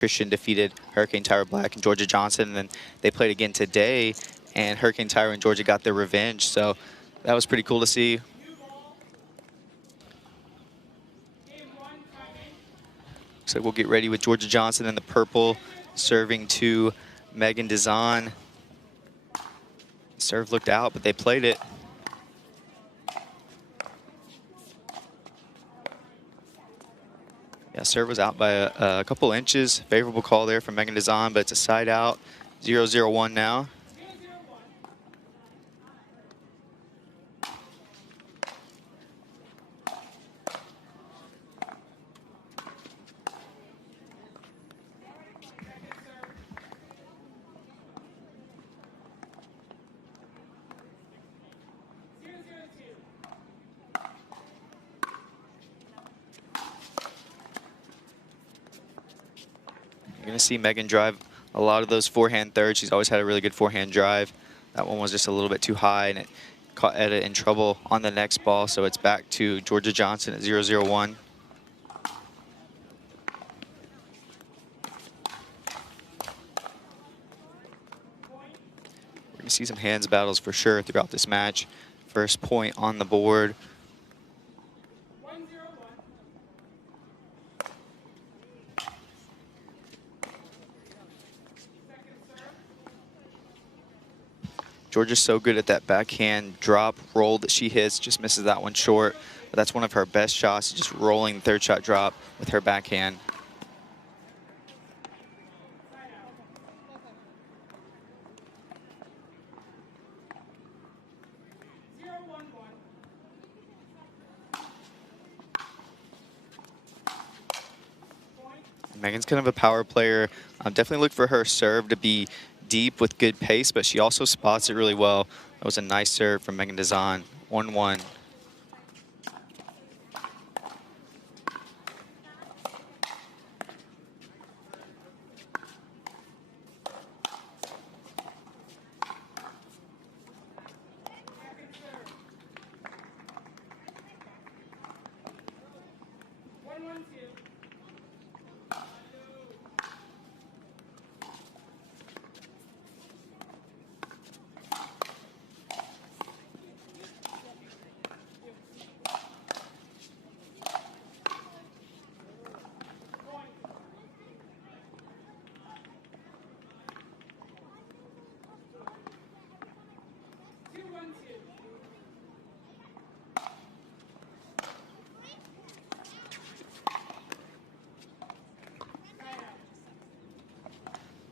Christian defeated Hurricane Tyra Black and Georgia.Johnson, and then they played again today, and Hurricane Tyra and Georgia got their revenge. So that was pretty cool to see. So we'll get ready with Georgia.Johnson in the purple, serving to Megan Dizon. Serve looked out, but they played it. Yeah, serve was out by a couple inches. Favorable call there from Megan Dizon, but it's a side out. 0-0-1 now. You're going to see Megan drive a lot of those forehand thirds. She's always had a really good forehand drive. That one was just a little bit too high, and it caught Edda in trouble on the next ball. So it's back to Georgia.Johnson at 0-0-1. We're going to see some hands battles for sure throughout this match. First point on the board. Georgia's so good at that backhand drop roll that she hits, just misses that one short. But that's one of her best shots, just rolling the third shot drop with her backhand. Megan's kind of a power player. Definitely look for her serve to be deep with good pace, but she also spots it really well. That was a nice serve from Megan Dizon. 1-1.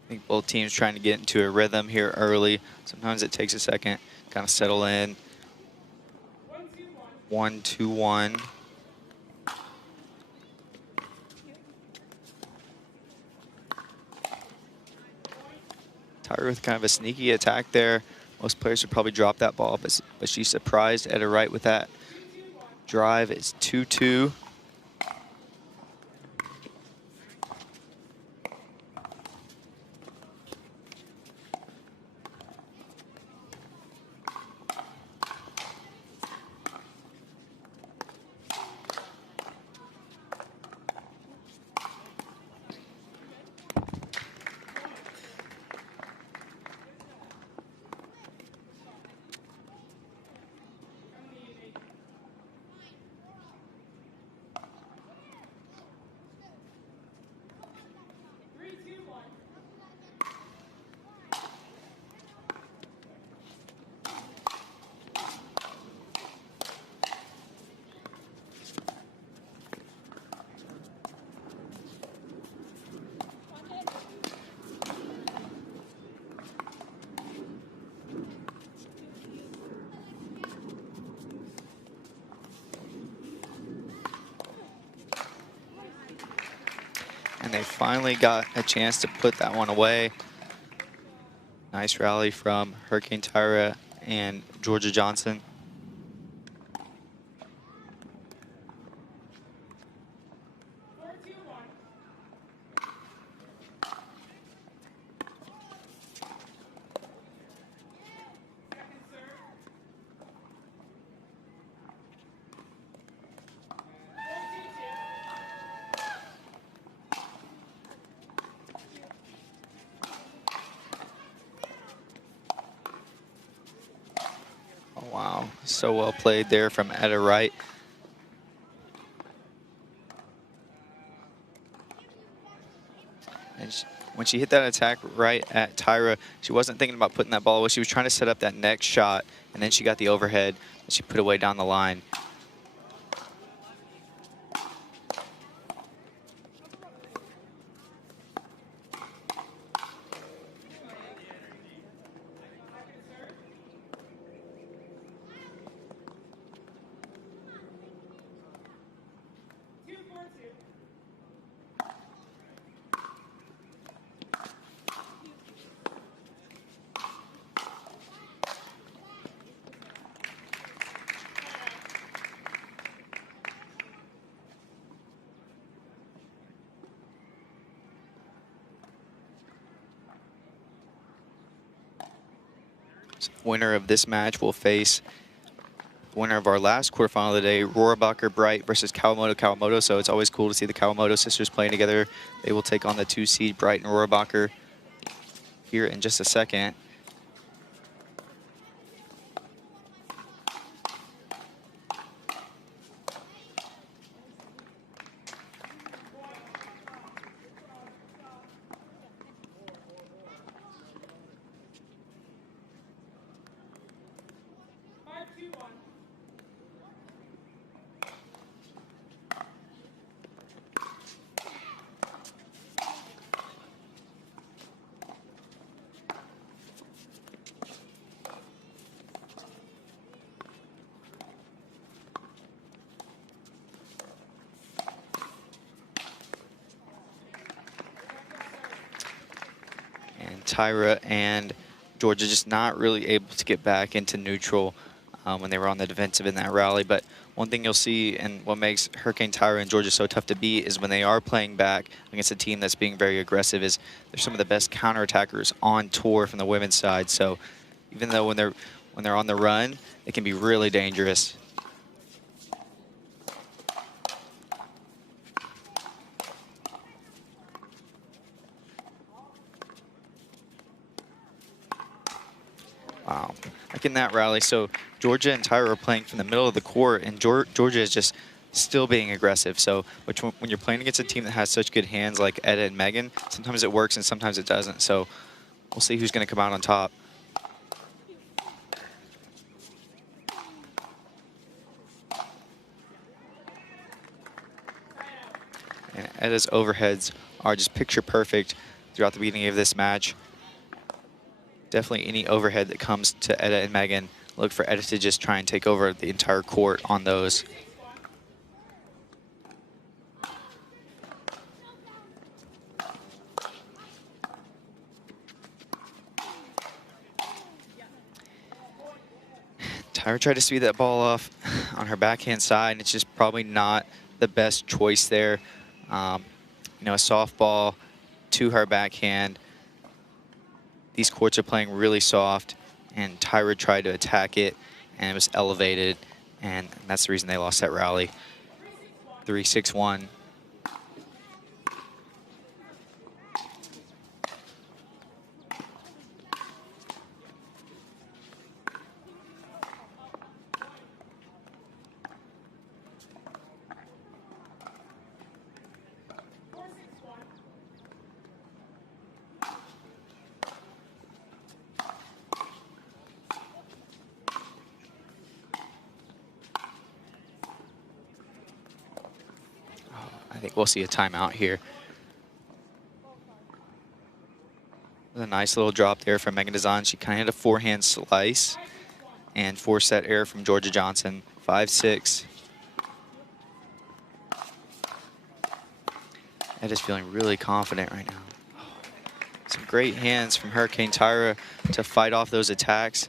I think both teams trying to get into a rhythm here early. Sometimes it takes a second, kind of settle in. 1-2-1. Tyra with kind of a sneaky attack there. Most players would probably drop that ball, but she surprised Edda Wright with that drive. It's 2-2. And they finally got a chance to put that one away. Nice rally from Hurricane Tyra and Georgia.Johnson. So well played there from Etta Wright. And when she hit that attack right at Tyra, she wasn't thinking about putting that ball away. She was trying to set up that next shot, and then she got the overhead that she put away down the line. Winner of this match will face the winner of our last quarterfinal of the day, Rohrabacher Bright versus Kawamoto Kawamoto. So it's always cool to see the Kawamoto sisters playing together. They will take on the 2 seed Bright and Rohrabacher here in just a second. Tyra and Georgia just not really able to get back into neutral when they were on the defensive in that rally. But one thing you'll see, and what makes Hurricane Tyra and Georgia so tough to beat, is when they are playing back against a team that's being very aggressive, is they're some of the best counterattackers on tour from the women's side. So even though when they're on the run, it can be really dangerous. Wow, like in that rally, so Georgia and Tyra are playing from the middle of the court, and Georgia is just still being aggressive. So when you're playing against a team that has such good hands like Etta and Megan, sometimes it works and sometimes it doesn't. So we'll see who's going to come out on top. And Etta's overheads are just picture perfect throughout the beginning of this match. Definitely any overhead that comes to Etta and Megan, look for Etta to just try and take over the entire court on those. Tyra tried to speed that ball off on her backhand side, and it's just probably not the best choice there. You know, a softball to her backhand. These courts are playing really soft, and Tyra tried to attack it, and it was elevated, and that's the reason they lost that rally. 3-6-1. I think we'll see a timeout here. A nice little drop there from Megan Dizon. She kind of had a forehand slice and forced that error from Johnson. 5-6. Ed is feeling really confident right now. Some great hands from Hurricane Tyra to fight off those attacks.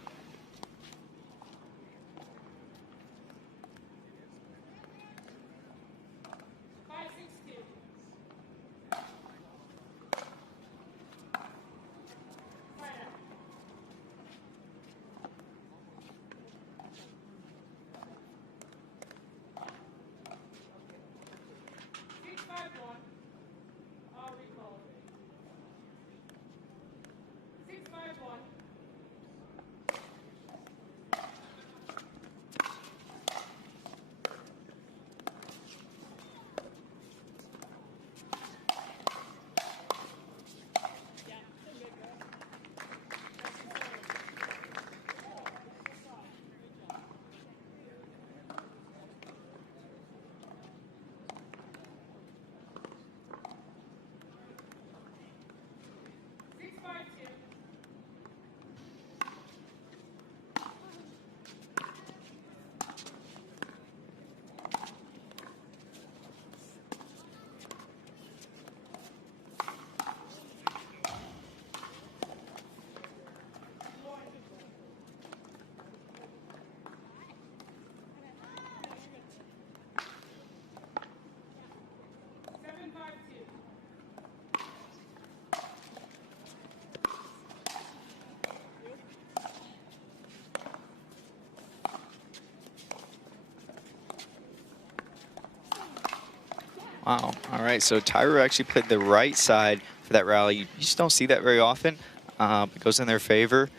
Wow. All right. So Tyra actually played the right side for that rally. You just don't see that very often. It goes in their favor.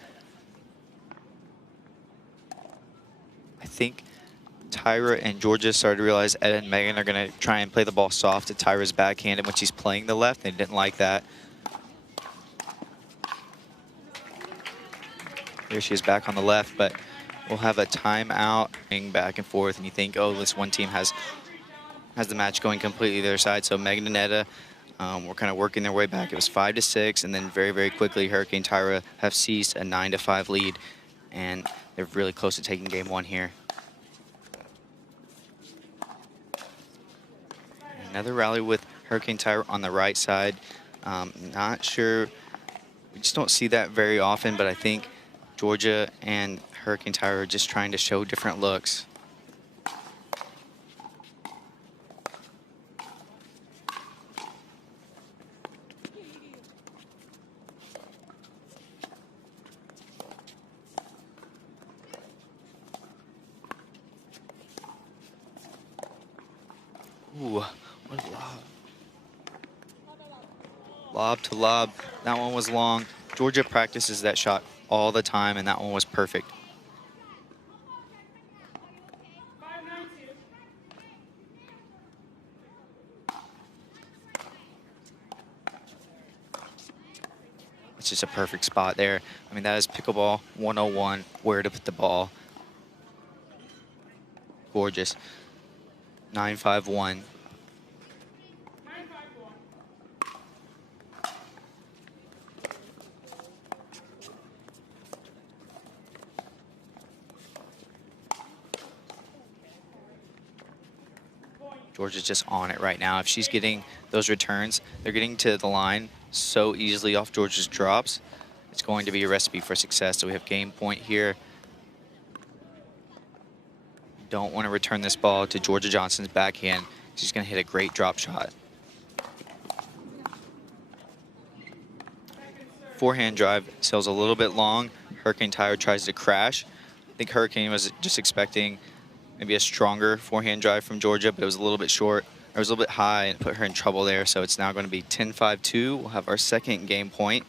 I think Tyra and Georgia started to realize Ed and Megan are going to try and play the ball soft to Tyra's backhand, and when she's playing the left, they didn't like that. Here she is back on the left, but we'll have a timeout back and forth, and you think, oh, this one team has the match going completely their side. So Megan and Etta were kind of working their way back. It was 5-6, and then very, very quickly, Hurricane Tyra have seized a 9-5 lead, and they're really close to taking game one here. Another rally with Hurricane Tyra on the right side. Not sure, we just don't see that very often, but I think Georgia and Hurricane Tyra are just trying to show different looks. Ooh, what a lob. Lob to lob. That one was long. Georgia practices that shot all the time, and that one was perfect. It's just a perfect spot there. I mean, that is Pickleball 101, where to put the ball. Gorgeous. 9-5-1. Georgia's just on it right now. If she's getting those returns, they're getting to the line so easily off Georgia's drops. It's going to be a recipe for success. So we have game point here. Don't want to return this ball to J.W.Johnson's backhand. She's going to hit a great drop shot. Forehand drive sails a little bit long. Hurricane Tyra tries to crash. I think Hurricane was just expecting maybe a stronger forehand drive from Georgia, but it was a little bit short. It was a little bit high and put her in trouble there. So it's now going to be 10-5-2. We'll have our second game point.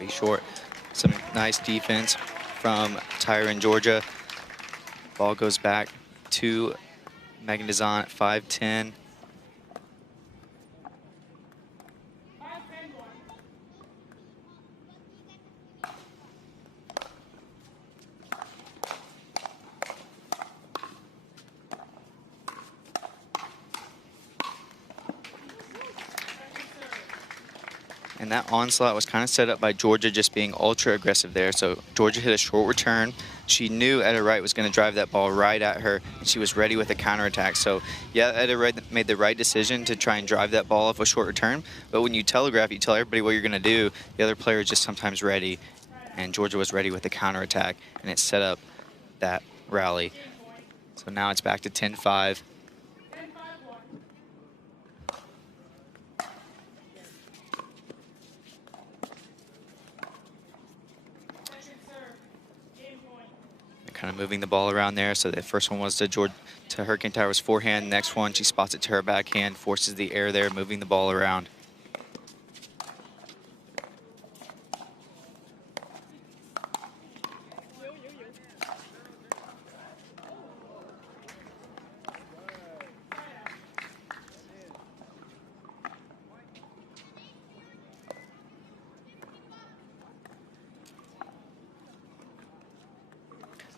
Be short. Some nice defense from Tyra and Georgia. Ball goes back to Megan Dizon at 5-10. And that onslaught was kind of set up by Georgia just being ultra aggressive there. So Georgia hit a short return. She knew Etta Wright was going to drive that ball right at her, and she was ready with a counterattack. So yeah, Etta Wright made the right decision to try and drive that ball off a short return. But when you telegraph, you tell everybody what you're going to do. The other player is just sometimes ready, and Georgia was ready with the counterattack, and it set up that rally. So now it's back to 10-5. Kind of moving the ball around there. So the first one was to Hurricane Tyra's forehand. Next one, she spots it to her backhand, forces the air there, moving the ball around.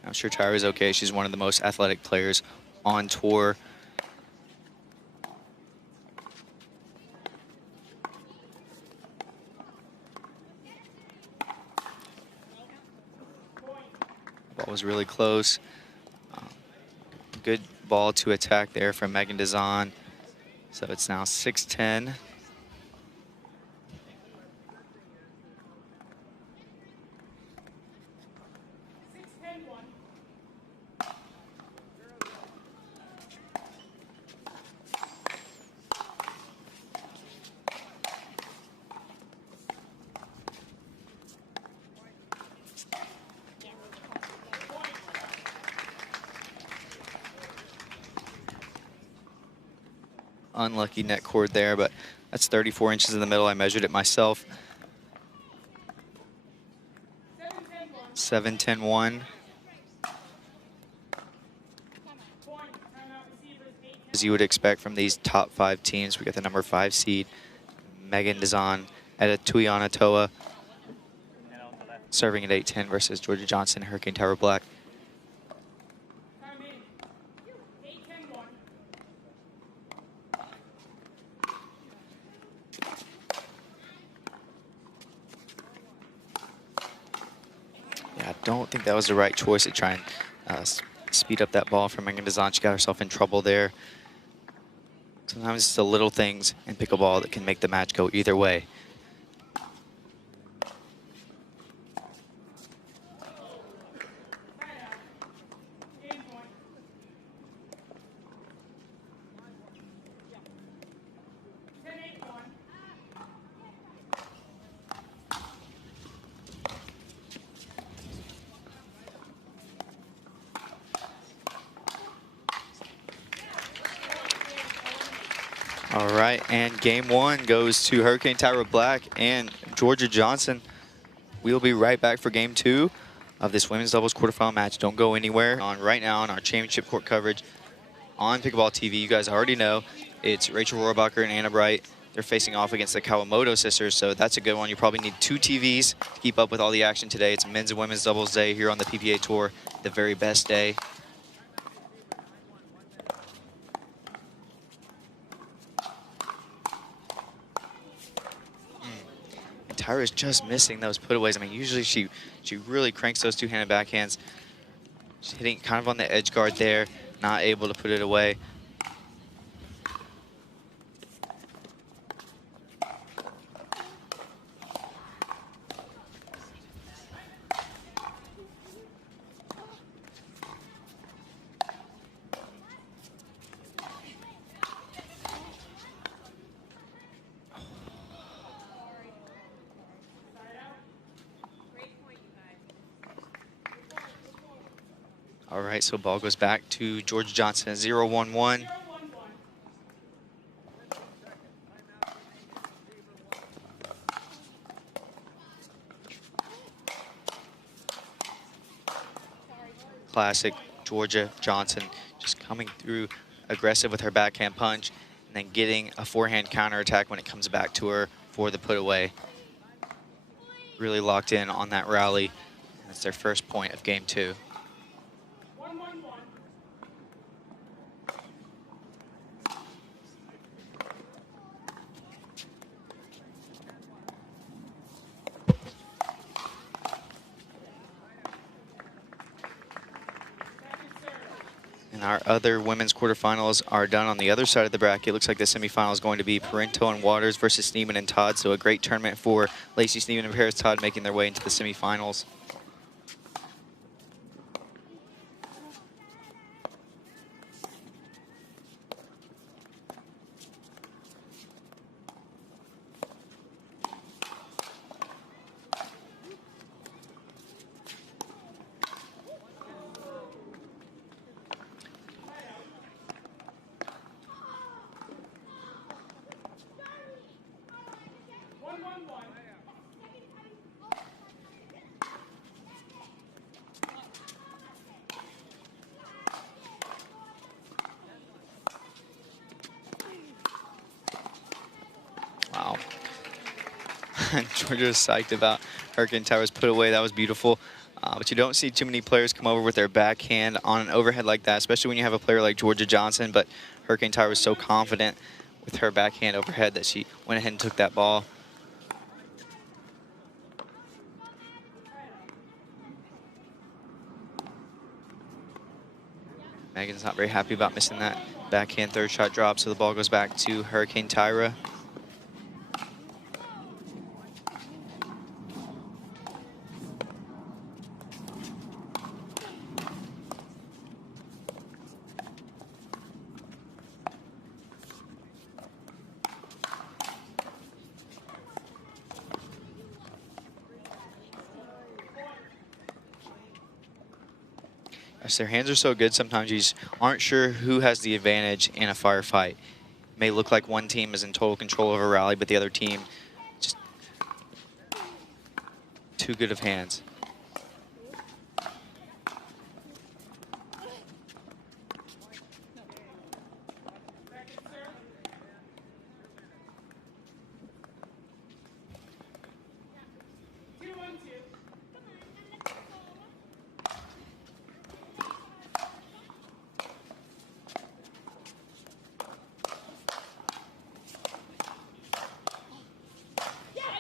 I'm sure Tyra's okay. She's one of the most athletic players on tour. Ball was really close. Good ball to attack there from Megan Dizon. So it's now 6-10. Unlucky net cord there, but that's 34 inches in the middle. I measured it myself. 7-10-1. As you would expect from these top 5 teams, we got the number 5 seed, Dizon at Tuionetoa, serving at 8-10 versus Johnson, Hurricane Tower Black. Yeah, I don't think that was the right choice to try and speed up that ball from Dizon. She got herself in trouble there. Sometimes it's the little things in pickleball that can make the match go either way. All right, and game 1 goes to Hurricane Tower Black and Johnson. We'll be right back for game 2 of this women's doubles quarterfinal match. Don't go anywhere. On right now on our championship court coverage on Pickleball TV, you guys already know it's Rachel Rohrbacher and Anna Bright. They're facing off against the Kawamoto sisters, so that's a good one. You probably need 2 TVs to keep up with all the action today. It's men's and women's doubles day here on the PPA Tour, the very best day. Tyra's just missing those putaways. I mean, usually she really cranks those two-handed backhands. She's hitting kind of on the edge guard there, not able to put it away. All right, so ball goes back to Johnson at 0-1-1. Classic Johnson, just coming through aggressive with her backhand punch and then getting a forehand counterattack when it comes back to her for the put away. Really locked in on that rally. That's their first point of game 2. And our other women's quarterfinals are done on the other side of the bracket. Looks like the semifinal is going to be Parento and Waters versus Sneeman and Todd. So a great tournament for Lacey Sneeman and Paris Todd making their way into the semifinals. Wow. Georgia's psyched about Hurricane Tower's put away. That was beautiful. But you don't see too many players come over with their backhand on an overhead like that, especially when you have a player like Johnson. But Hurricane Tower was so confident with her backhand overhead that she went ahead and took that ball. Megan's not very happy about missing that backhand third shot drop, so the ball goes back to Hurricane Tyra. As their hands are so good, sometimes you just aren't sure who has the advantage in a firefight. It may look like one team is in total control of a rally, but the other team just too good of hands.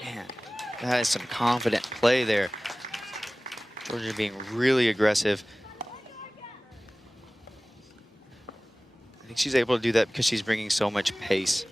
Man, that is some confident play there. Georgia being really aggressive. I think she's able to do that because she's bringing so much pace.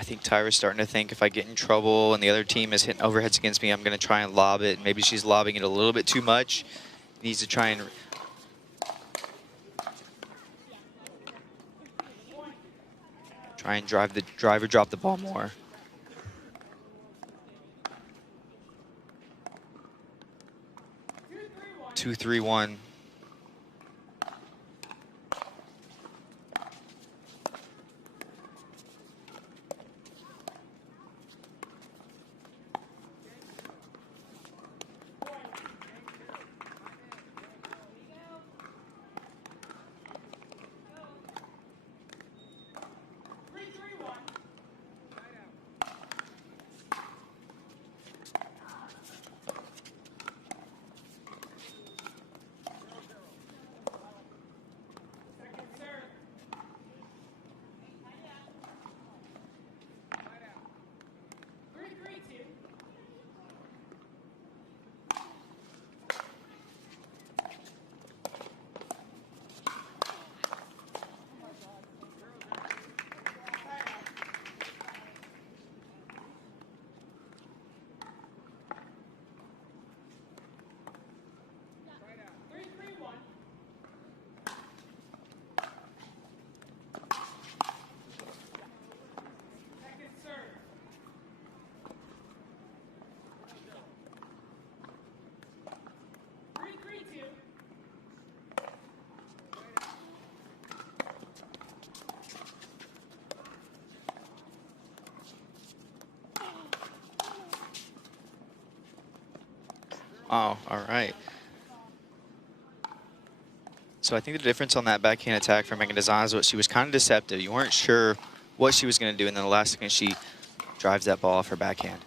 I think Tyra's starting to think if I get in trouble and the other team is hitting overheads against me, I'm going to try and lob it. Maybe she's lobbing it a little bit too much. Needs to try and drive or drop the ball more. Two, 3, 1. Oh, all right. So I think the difference on that backhand attack from Megan Dizon is what she was kind of deceptive. You weren't sure what she was going to do, and then the last second she drives that ball off her backhand.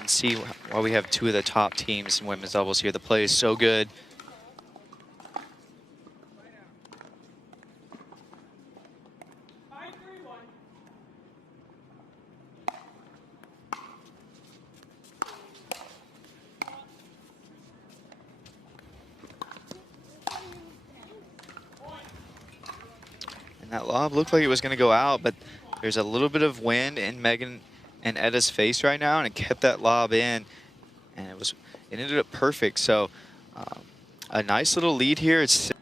And see why we have two of the top teams in women's doubles here. The play is so good. And that lob looked like it was going to go out, but there's a little bit of wind in Megan and Edda's face right now, and it kept that lob in, and it ended up perfect. So a nice little lead here. It's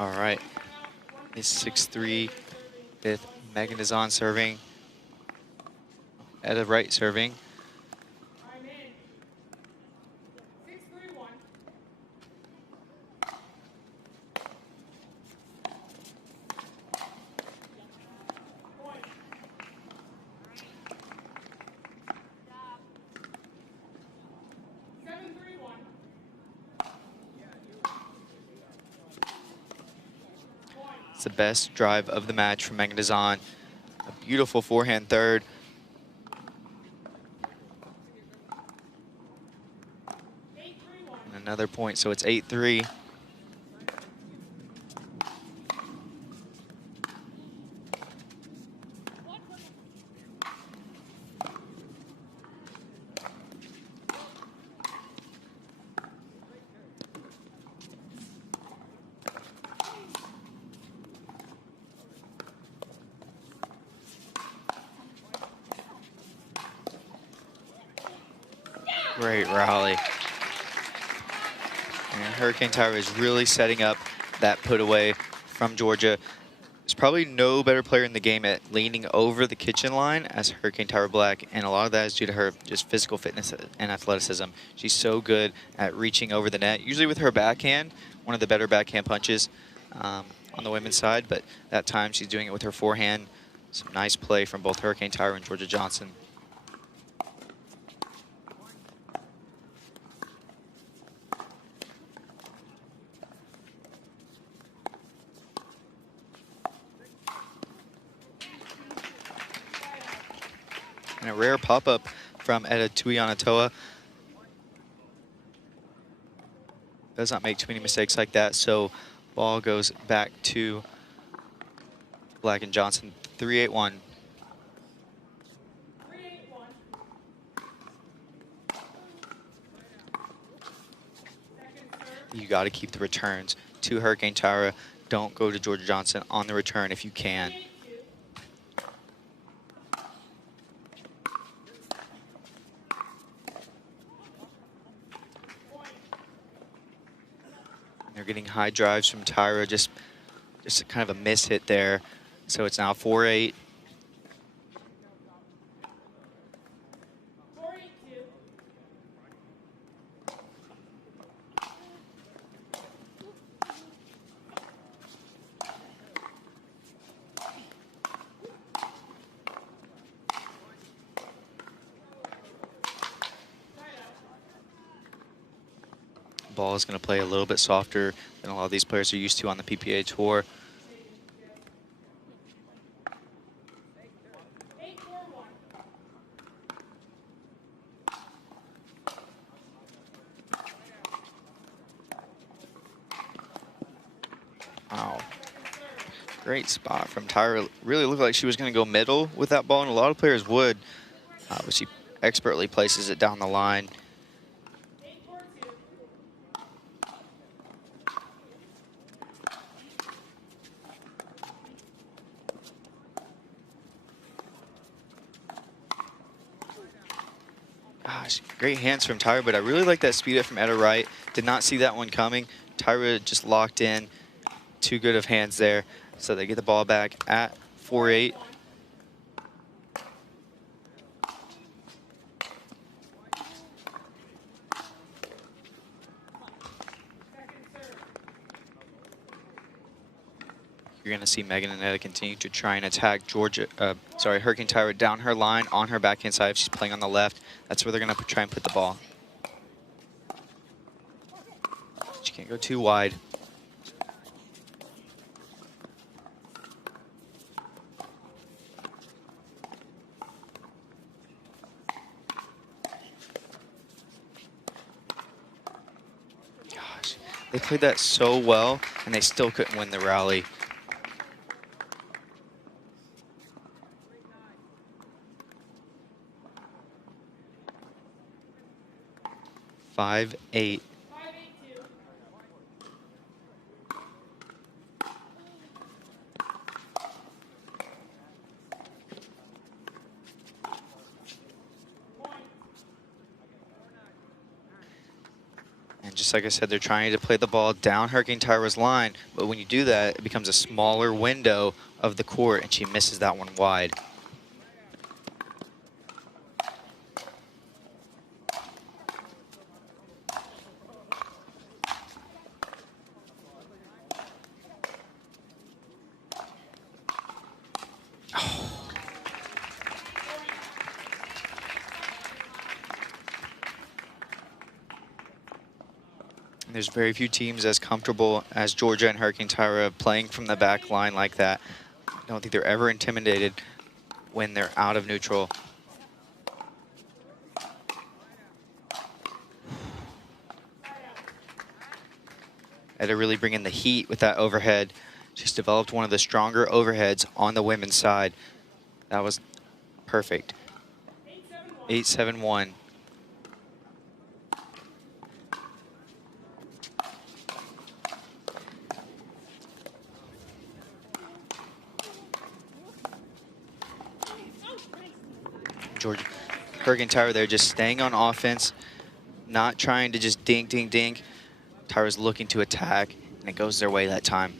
all right. It's 6-3 with Megan Dizon serving, Edda Wright serving. the best drive of the match from Megan Dizon. A beautiful forehand third. And another point, so it's 8-3. Great rally. And Hurricane Tyra is really setting up that put away from Georgia. There's probably no better player in the game at leaning over the kitchen line as Hurricane Tyra Black, and a lot of that is due to her just physical fitness and athleticism. She's so good at reaching over the net, usually with her backhand, one of the better backhand punches on the women's side, but that time she's doing it with her forehand. Some nice play from both Hurricane Tyra and Johnson. And a rare pop-up from Tuionetoa. Does not make too many mistakes like that, so ball goes back to Black and Johnson, 3-8-1. You got to keep the returns to Hurricane Tyra. Don't go to Johnson on the return if you can. They're getting high drives from Tyra, just kind of a miss hit there. So it's now 4-8. Ball is going to play a little bit softer than a lot of these players are used to on the PPA tour. Wow. Great spot from Tyra. Really looked like she was going to go middle with that ball, and a lot of players would, but she expertly places it down the line. Gosh, great hands from Tyra, but I really like that speed up from Etta Wright. Did not see that one coming. Tyra just locked in. Too good of hands there. So they get the ball back at 4-8. You're going to see Megan and Etta continue to try and attack Hurricane Tyra down her line on her backhand side. If she's playing on the left, that's where they're going to try and put the ball. She can't go too wide. Gosh, they played that so well, and they still couldn't win the rally. 5-8. And just like I said, they're trying to play the ball down Hurricane Tyra's line, but when you do that, it becomes a smaller window of the court, and she misses that one wide. There's very few teams as comfortable as Georgia and Hurricane Tyra playing from the back line like that. I don't think they're ever intimidated when they're out of neutral. Had to really bring in the heat with that overhead. She's developed one of the stronger overheads on the women's side. That was perfect. 8-7-1. Georgia, Hurricane Tyra there just staying on offense, not trying to just dink, dink, dink. Tyra's looking to attack, and it goes their way that time.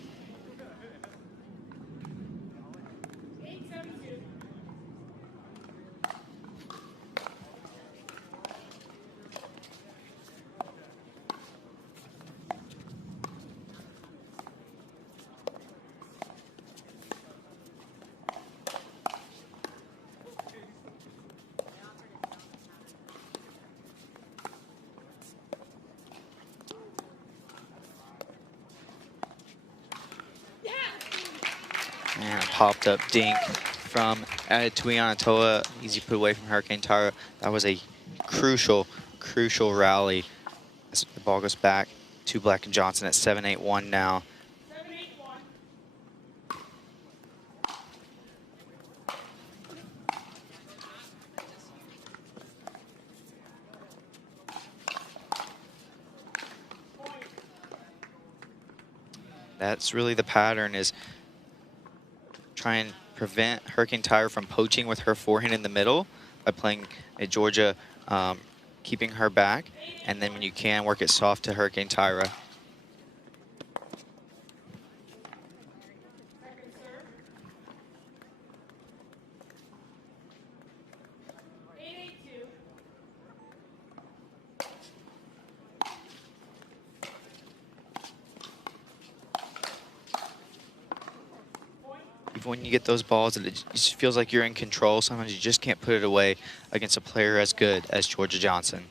And a popped up dink from Tuionetoa. Easy put away from Hurricane Tyra. That was a crucial, crucial rally. As the ball goes back to Black and Johnson at 7-8-1 now. That's really the pattern, is try and prevent Hurricane Tyra from poaching with her forehand in the middle by playing a Georgia, keeping her back, and then when you can, work it soft to Hurricane Tyra. Even when you get those balls, it just feels like you're in control. Sometimes you just can't put it away against a player as good as Johnson.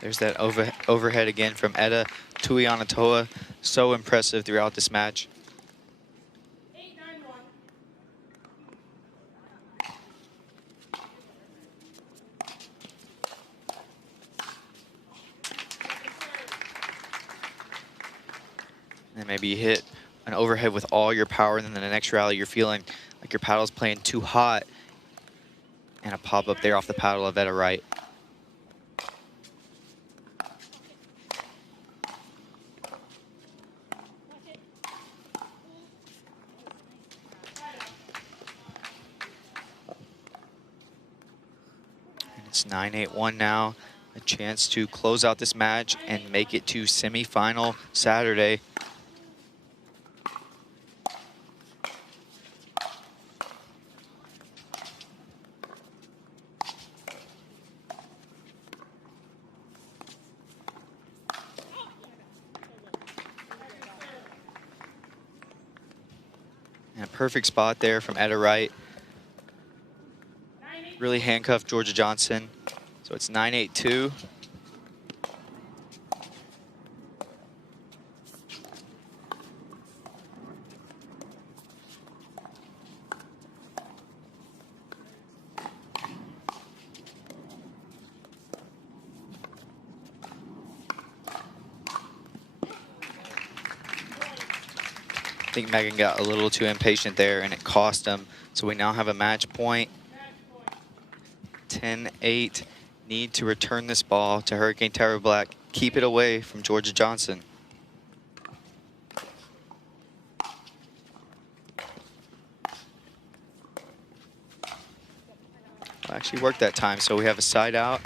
There's that overhead again from Tuionetoa. So impressive throughout this match. And maybe you hit an overhead with all your power, and then the next rally you're feeling like your paddle's playing too hot, and a pop up there off the paddle of Etta Wright. And it's 9-8-1 now. A chance to close out this match and make it to semifinal Saturday. And a perfect spot there from Etta Wright. Really handcuffed Johnson. So it's 9-8-2. I think Megan got a little too impatient there, and it cost him. So we now have a match point. 10-8. Need to return this ball to Hurricane Tyra Black. Keep it away from Johnson. Well, actually worked that time, so we have a side out.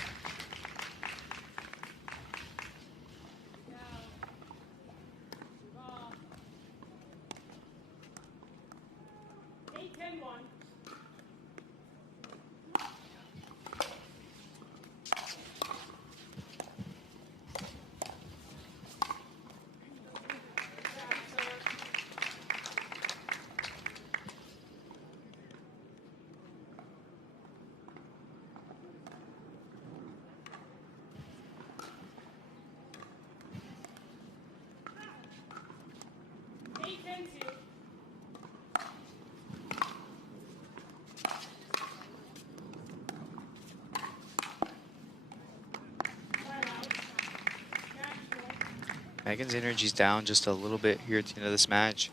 Megan's energy's down just a little bit here at the end of this match.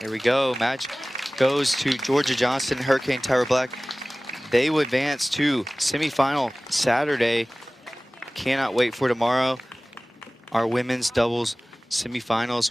There we go. Match goes to Georgia.Johnson, Hurricane Tyra Black. They will advance to semifinal Saturday. Cannot wait for tomorrow. Our women's doubles semifinals.